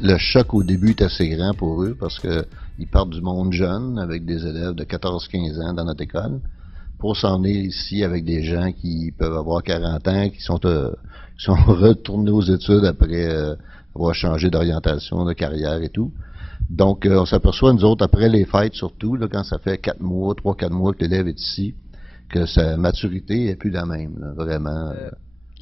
le choc au début est assez grand pour eux parce que ils partent du monde jeune avec des élèves de 14-15 ans dans notre école pour s'en venir ici avec des gens qui peuvent avoir 40 ans, qui sont retournés aux études après avoir changé d'orientation, de carrière et tout. Donc, on s'aperçoit, nous autres, après les fêtes surtout, là, quand ça fait 3-4 mois que l'élève est ici, que sa maturité est plus la même, là, vraiment.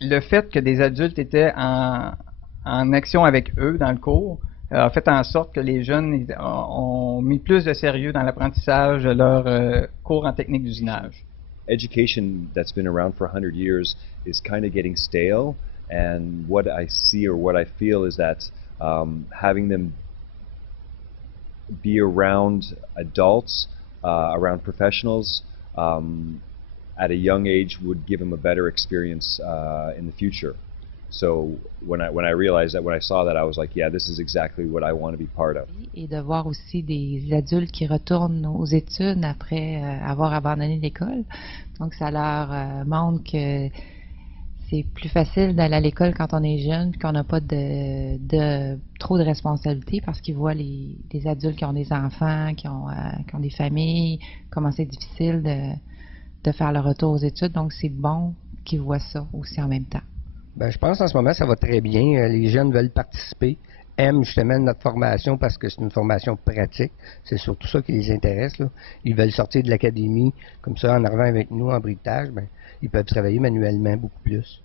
Le fait que des adultes étaient en action avec eux dans le cours a fait en sorte que les jeunes ont mis plus de sérieux dans l'apprentissage de leur cours en technique d'usinage. Education that's been around for 100 years is kind of getting stale, and what I see or what I feel is that having them be around adults, around professionals, at a young age would give them a better experience in the future. So when I realized that, when I saw that, I was like, yeah, this is exactly what I want to be part of. Et de voir aussi des adultes qui retournent aux études après avoir abandonné l'école. Donc ça leur montre que c'est plus facile d'aller à l'école quand on est jeune, qu'on n'a pas de trop de responsabilités parce qu'ils voient les adultes qui ont des enfants, qui ont des familles, comment c'est difficile de faire le retour aux études. Donc c'est bon qu'ils voient ça aussi en même temps. Ben, je pense en ce moment ça va très bien. Les jeunes veulent participer, aiment justement notre formation parce que c'est une formation pratique. C'est surtout ça qui les intéresse, là. Ils veulent sortir de l'académie, comme ça en arrivant avec nous en briquetage, ben, ils peuvent travailler manuellement beaucoup plus.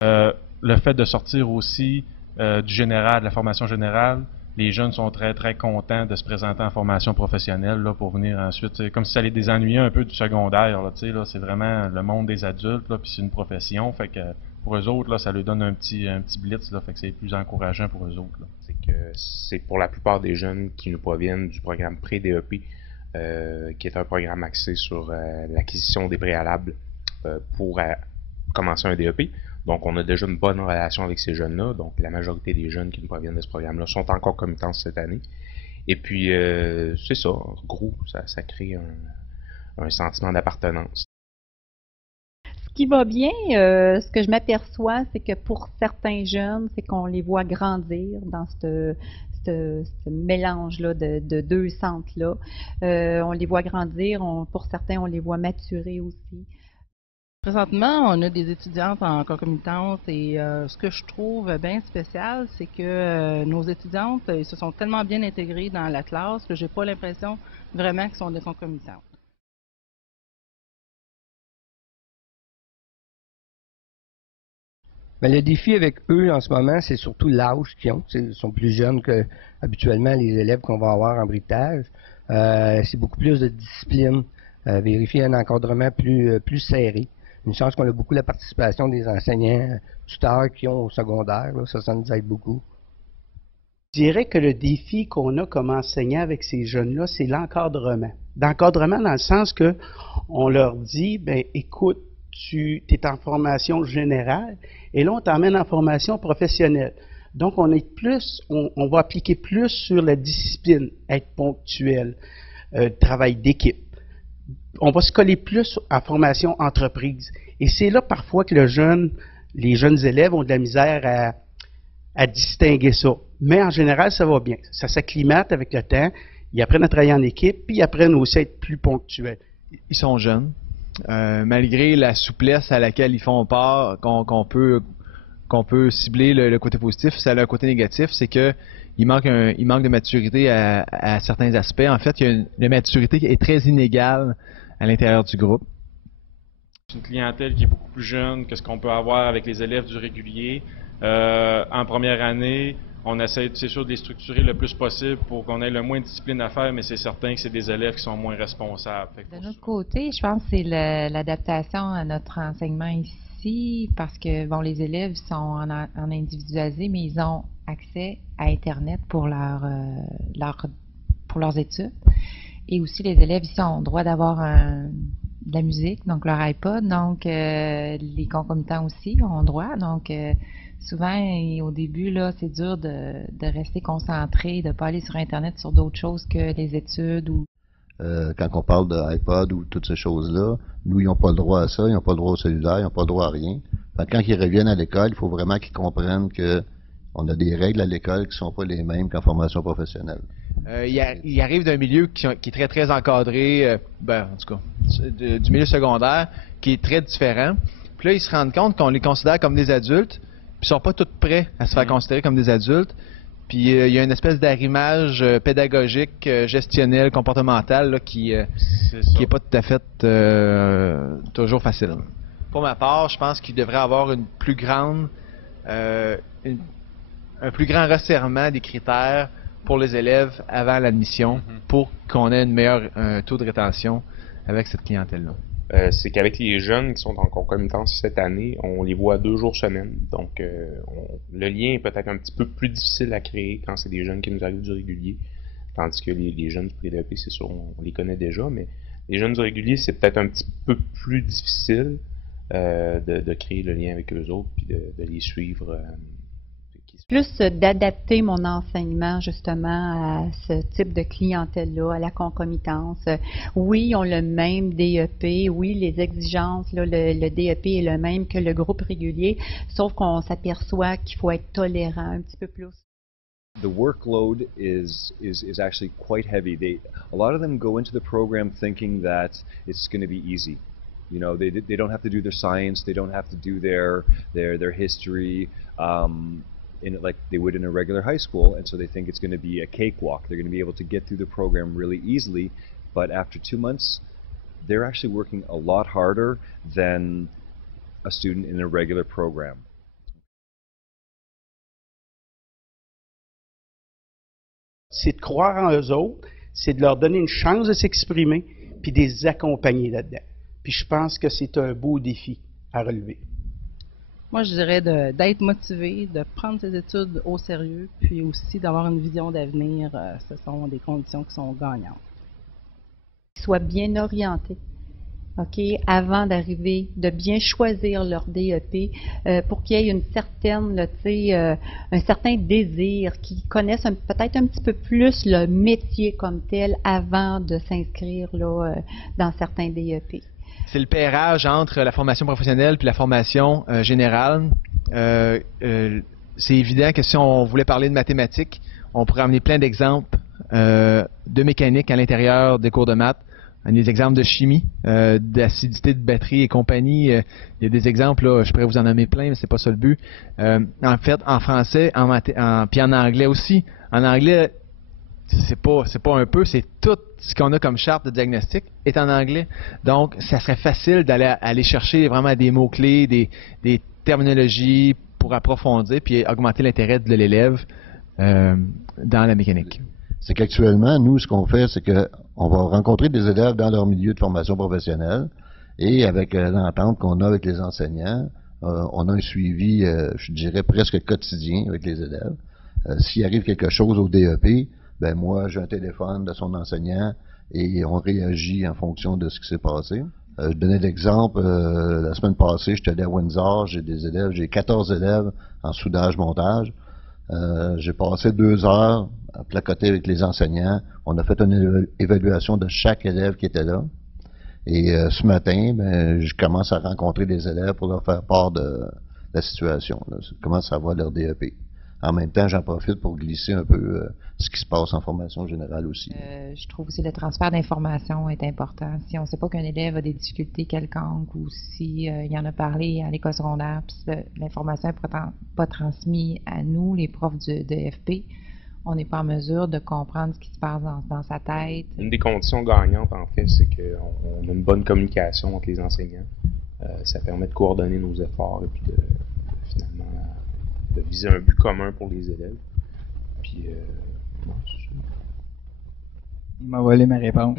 Le fait de sortir aussi du général, de la formation générale, les jeunes sont très très contents de se présenter en formation professionnelle là, pour venir ensuite, comme si ça les désennuyer un peu du secondaire. Là, c'est vraiment le monde des adultes, là, puis c'est une profession, fait que pour eux autres, là, ça leur donne un petit blitz, là, fait que c'est plus encourageant pour eux autres. C'est que c'est pour la plupart des jeunes qui nous proviennent du programme pré-DEP, qui est un programme axé sur l'acquisition des préalables pour commencer un DEP. Donc, on a déjà une bonne relation avec ces jeunes-là. Donc, la majorité des jeunes qui nous proviennent de ce programme-là sont encore committants cette année. Et puis, c'est ça, en gros, ça crée un sentiment d'appartenance. Ce qui va bien, ce que je m'aperçois, c'est que pour certains jeunes, c'est qu'on les voit grandir dans ce mélange-là de deux centres-là. On les voit grandir, pour certains, on les voit maturer aussi. Présentement, on a des étudiantes en concomitance et ce que je trouve bien spécial, c'est que nos étudiantes ils se sont tellement bien intégrées dans la classe que j'ai pas l'impression vraiment qu'elles sont des concomitantes. Mais le défi avec eux en ce moment, c'est surtout l'âge qu'ils ont. Ils sont plus jeunes que habituellement les élèves qu'on va avoir en briquetage. C'est beaucoup plus de discipline, vérifier un encadrement plus serré. Une chance qu'on a beaucoup la participation des enseignants, tuteurs qui ont au secondaire. Là, ça nous aide beaucoup. Je dirais que le défi qu'on a comme enseignant avec ces jeunes-là, c'est l'encadrement. L'encadrement dans le sens que on leur dit, ben écoute, tu es en formation générale et là on t'emmène en formation professionnelle. Donc on va appliquer plus sur la discipline, être ponctuel, travail d'équipe. On va se coller plus à formation entreprise. Et c'est là parfois que les jeunes élèves ont de la misère à distinguer ça. Mais en général, ça va bien. Ça s'acclimate avec le temps. Ils apprennent à travailler en équipe, puis ils apprennent aussi à être plus ponctuels. Ils sont jeunes. Malgré la souplesse à laquelle ils font part, qu'on peut cibler le côté positif, ça a le côté négatif, c'est que il manque de maturité à certains aspects. En fait, la maturité est très inégale à l'intérieur du groupe. C'est une clientèle qui est beaucoup plus jeune que ce qu'on peut avoir avec les élèves du régulier. En première année, on essaie, c'est sûr, de les structurer le plus possible pour qu'on ait le moins de discipline à faire, mais c'est certain que c'est des élèves qui sont moins responsables. De notre côté, je pense que c'est l'adaptation à notre enseignement ici, parce que bon, les élèves sont en individualisé, mais ils ont accès à Internet pour leurs études. Et aussi, les élèves ici ont le droit d'avoir de la musique, donc leur iPod. Donc, les concomitants aussi ont le droit. Donc, souvent, au début, là, c'est dur de rester concentré, de ne pas aller sur Internet sur d'autres choses que les études. Quand on parle de iPod ou toutes ces choses-là, nous, ils n'ont pas le droit à ça, ils n'ont pas le droit au cellulaire, ils n'ont pas le droit à rien. Fait que quand ils reviennent à l'école, il faut vraiment qu'ils comprennent que On a des règles à l'école qui sont pas les mêmes qu'en formation professionnelle. Il arrive d'un milieu qui est très, très encadré, en tout cas, du milieu secondaire, qui est très différent. Puis là, ils se rendent compte qu'on les considère comme des adultes, puis ils sont pas tous prêts à se faire considérer comme des adultes. Puis il y a une espèce d'arrimage pédagogique, gestionnel, comportemental là, qui est pas tout à fait toujours facile. Pour ma part, je pense qu'il devrait avoir une plus grande, un plus grand resserrement des critères pour les élèves avant l'admission pour qu'on ait une meilleure taux de rétention avec cette clientèle-là. C'est qu'avec les jeunes qui sont en concomitance cette année, on les voit 2 jours semaine. Donc, le lien est peut-être un petit peu plus difficile à créer quand c'est des jeunes qui nous arrivent du régulier. Tandis que les jeunes du pré-DEP, c'est sûr, on les connaît déjà, mais les jeunes du régulier, c'est peut-être un petit peu plus difficile de créer le lien avec eux autres puis de les suivre. Plus d'adapter mon enseignement justement à ce type de clientèle-là, à la concomitance. Oui, ils ont le même DEP, oui, les exigences, là, le DEP est le même que le groupe régulier, sauf qu'on s'aperçoit qu'il faut être tolérant un petit peu plus. The workload is actually quite heavy. A lot of them go into the program thinking that it's going to be easy. You know, they don't have to do their science, they don't have to do their history. Like they would in a regular high school, and so they think it's going to be a cakewalk. They're going to be able to get through the program really easily, but after 2 months, they're actually working a lot harder than a student in a regular program. C'est de croire en eux autres, c'est de leur donner une chance de s'exprimer, puis de les accompagner là-dedans. Puis je pense que c'est un beau défi à relever. Moi, je dirais d'être motivé, de prendre ses études au sérieux, puis aussi d'avoir une vision d'avenir. Ce sont des conditions qui sont gagnantes. Qu'ils soient bien orientés, OK, avant d'arriver, de bien choisir leur DEP pour qu'il y ait une certaine, un certain désir, qu'ils connaissent peut-être un petit peu plus le métier comme tel avant de s'inscrire là, dans certains DEP. C'est le pairage entre la formation professionnelle puis la formation générale. C'est évident que si on voulait parler de mathématiques, on pourrait amener plein d'exemples de mécanique à l'intérieur des cours de maths, des exemples de chimie, d'acidité de batterie et compagnie. Il y a des exemples, là, je pourrais vous en nommer plein, mais c'est pas ça le but. En fait, en français, puis en anglais aussi. En anglais, c'est pas un peu, c'est tout ce qu'on a comme charte de diagnostic est en anglais. Donc, ça serait facile aller chercher vraiment des mots-clés, des terminologies pour approfondir puis augmenter l'intérêt de l'élève dans la mécanique. C'est qu'actuellement, nous, ce qu'on fait, c'est qu'on va rencontrer des élèves dans leur milieu de formation professionnelle et avec l'entente qu'on a avec les enseignants, on a un suivi, je dirais, presque quotidien avec les élèves. S'il arrive quelque chose au DEP, ben moi, j'ai un téléphone de son enseignant et on réagit en fonction de ce qui s'est passé. Je donnais l'exemple, la semaine passée, j'étais allé à Windsor, j'ai 14 élèves en soudage-montage. J'ai passé 2 heures à placoter avec les enseignants. On a fait une évaluation de chaque élève qui était là. Et ce matin, ben, je commence à rencontrer des élèves pour leur faire part de la situation, là, comment ça va leur DEP. En même temps, j'en profite pour glisser un peu ce qui se passe en formation générale aussi. Je trouve aussi le transfert d'informations est important. Si on ne sait pas qu'un élève a des difficultés quelconques ou si il en a parlé à l'école secondaire, puis l'information n'est pas transmise à nous, les profs de FP, on n'est pas en mesure de comprendre ce qui se passe dans sa tête. Une des conditions gagnantes, en fait, c'est qu'on a une bonne communication entre les enseignants. Ça permet de coordonner nos efforts et puis finalement de viser un but commun pour les élèves. Puis, il m'a volé ma réponse.